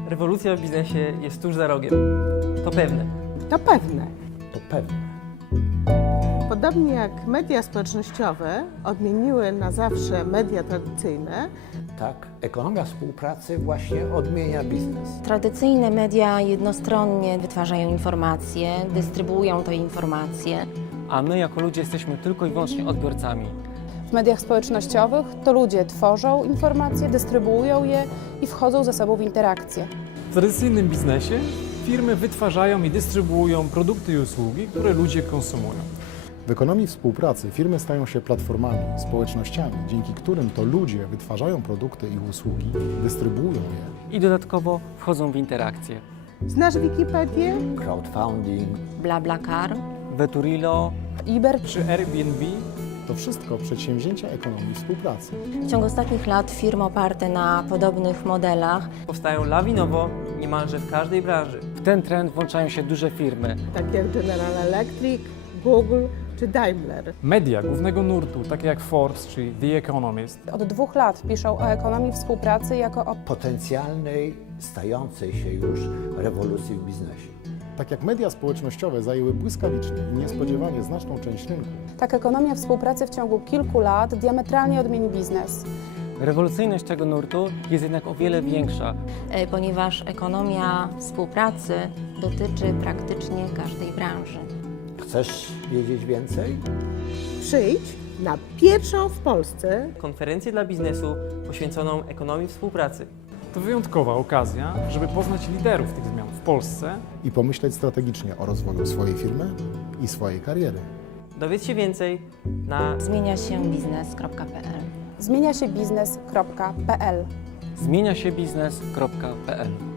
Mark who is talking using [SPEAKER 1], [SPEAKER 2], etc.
[SPEAKER 1] Rewolucja w biznesie jest tuż za rogiem. To pewne.
[SPEAKER 2] To pewne.
[SPEAKER 3] To pewne.
[SPEAKER 2] Podobnie jak media społecznościowe odmieniły na zawsze media tradycyjne,
[SPEAKER 3] Tak, ekonomia współpracy właśnie odmienia biznes.
[SPEAKER 4] Tradycyjne media jednostronnie wytwarzają informacje, dystrybuują te informacje.
[SPEAKER 1] A my jako ludzie jesteśmy tylko i wyłącznie odbiorcami.
[SPEAKER 5] W mediach społecznościowych to ludzie tworzą informacje, dystrybuują je i wchodzą ze sobą w interakcje.
[SPEAKER 6] W tradycyjnym biznesie firmy wytwarzają i dystrybuują produkty i usługi, które ludzie konsumują.
[SPEAKER 7] W ekonomii współpracy firmy stają się platformami, społecznościami, dzięki którym to ludzie wytwarzają produkty i usługi, dystrybuują je.
[SPEAKER 1] I dodatkowo wchodzą w interakcje.
[SPEAKER 2] znasz Wikipedię?
[SPEAKER 3] Crowdfunding,
[SPEAKER 4] BlaBlaCar.
[SPEAKER 1] Veturilo,
[SPEAKER 5] Iber
[SPEAKER 6] Czy Airbnb
[SPEAKER 7] To wszystko przedsięwzięcia ekonomii współpracy.
[SPEAKER 4] W ciągu ostatnich lat firmy oparte na podobnych modelach
[SPEAKER 1] powstają lawinowo niemalże w każdej branży. W ten trend włączają się duże firmy.
[SPEAKER 2] Tak jak General Electric, Google czy Daimler.
[SPEAKER 6] media głównego nurtu, takie jak Forbes czy The Economist,
[SPEAKER 5] od 2 lat piszą o ekonomii współpracy jako o
[SPEAKER 3] potencjalnej, stającej się już rewolucji w biznesie.
[SPEAKER 7] Tak jak media społecznościowe zajęły błyskawicznie i niespodziewanie znaczną część rynku,
[SPEAKER 5] tak ekonomia współpracy w ciągu kilku lat diametralnie odmieni biznes.
[SPEAKER 1] Rewolucyjność tego nurtu jest jednak o wiele większa.
[SPEAKER 4] ponieważ ekonomia współpracy dotyczy praktycznie każdej branży.
[SPEAKER 3] Chcesz wiedzieć więcej?
[SPEAKER 2] Przyjdź na pierwszą w Polsce
[SPEAKER 1] Konferencję dla biznesu poświęconą ekonomii współpracy.
[SPEAKER 6] to wyjątkowa okazja, żeby poznać liderów tych zmian w Polsce.
[SPEAKER 7] i pomyśleć strategicznie o rozwoju swojej firmy i swojej kariery.
[SPEAKER 1] Dowiedz się więcej na
[SPEAKER 4] Zmienia się biznes.pl.
[SPEAKER 5] Zmienia się biznes.pl.
[SPEAKER 1] zmieniasiebiznes.pl.